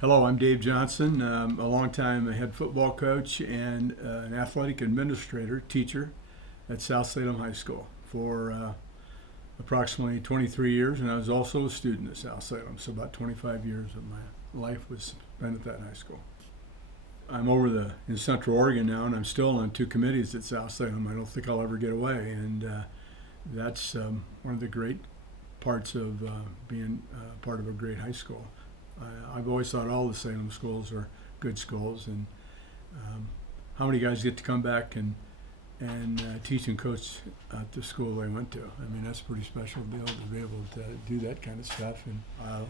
Hello, I'm Dave Johnson, a longtime head football coach and an athletic administrator, teacher at South Salem High School for approximately 23 years, and I was also a student at South Salem, so about 25 years of my life was spent at that high school. I'm in Central Oregon now, and I'm still on two committees at South Salem. I don't think I'll ever get away, and that's one of the great parts of being part of a great high school. I've always thought all the Salem schools are good schools, and how many guys get to come back and teach and coach at the school they went to? I mean, that's pretty special to be able to do that kind of stuff. And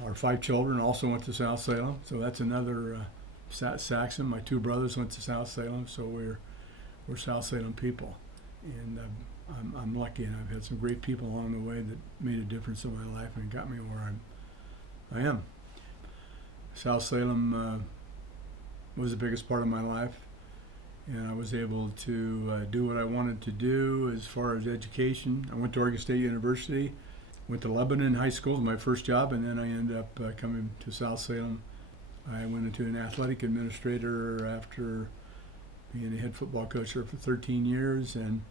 our five children also went to South Salem, so that's another Saxon. My two brothers went to South Salem, so we're South Salem people, and I'm lucky, and I've had some great people along the way that made a difference in my life and got me where I am. South Salem was the biggest part of my life, and I was able to do what I wanted to do as far as education. I went to Oregon State University, went to Lebanon High School, my first job, and then I ended up coming to South Salem. I went into an athletic administrator after being a head football coach there for 13 years, and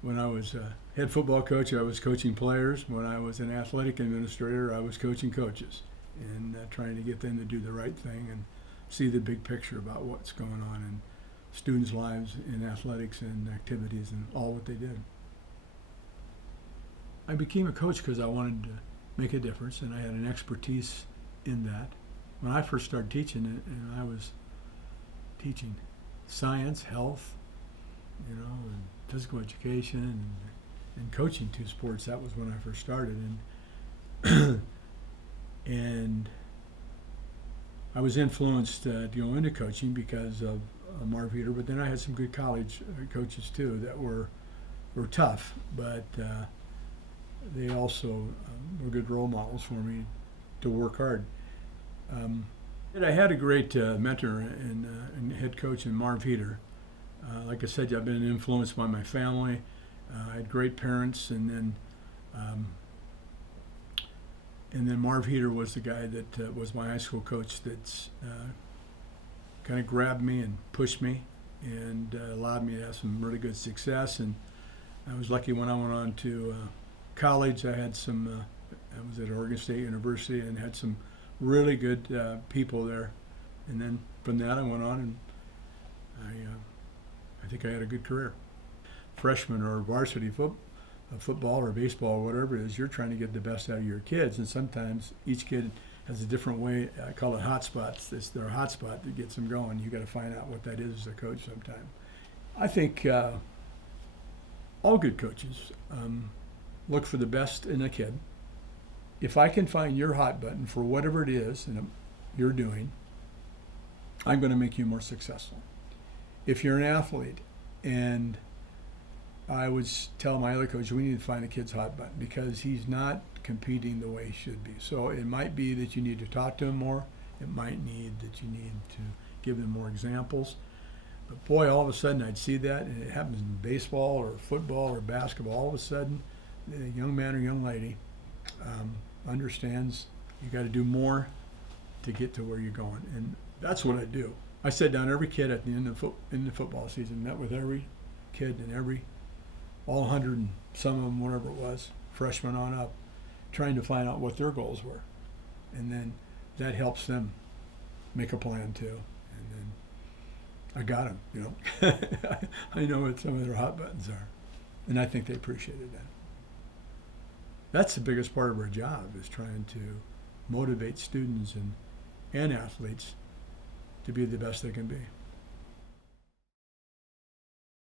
when I was a head football coach, I was coaching players. When I was an athletic administrator, I was coaching coaches and trying to get them to do the right thing and see the big picture about what's going on in students' lives in athletics and activities and all what they did. I became a coach because I wanted to make a difference, and I had an expertise in that. When I first started teaching it, and I was teaching science, health, and physical education and coaching two sports. That was when I first started, and I was influenced to go into coaching because of Marv Heater, but then I had some good college coaches too that were tough, but they also were good role models for me to work hard. And I had a great mentor and head coach in Marv Heater. Like I said, I've been influenced by my family. I had great parents, and then Marv Heater was the guy that was my high school coach that's kind of grabbed me and pushed me and allowed me to have some really good success. And I was lucky when I went on to college. I was at Oregon State University and had some really good people there. And then from that I went on, and I think I had a good career. Freshman or varsity football or baseball or whatever it is, you're trying to get the best out of your kids, and sometimes each kid has a different way. I call it hot spots. It's their hot spot that gets them going. You got to find out what that is as a coach sometime. I think all good coaches look for the best in a kid. If I can find your hot button for whatever it is and you're doing, I'm going to make you more successful. If you're an athlete, and I would tell my other coach, we need to find a kid's hot button because he's not competing the way he should be. So it might be that you need to talk to him more. It might need that you need to give them more examples. But boy, all of a sudden I'd see that, and it happens in baseball or football or basketball. All of a sudden, the young man or young lady understands you got to do more to get to where you're going. And that's what I do. I sat down every kid at the end of the football season, met with every kid and all 100 and some of them, whatever it was, freshmen on up, trying to find out what their goals were. And then that helps them make a plan too. And then I got them, I know what some of their hot buttons are. And I think they appreciated that. That's the biggest part of our job, is trying to motivate students and athletes to be the best they can be.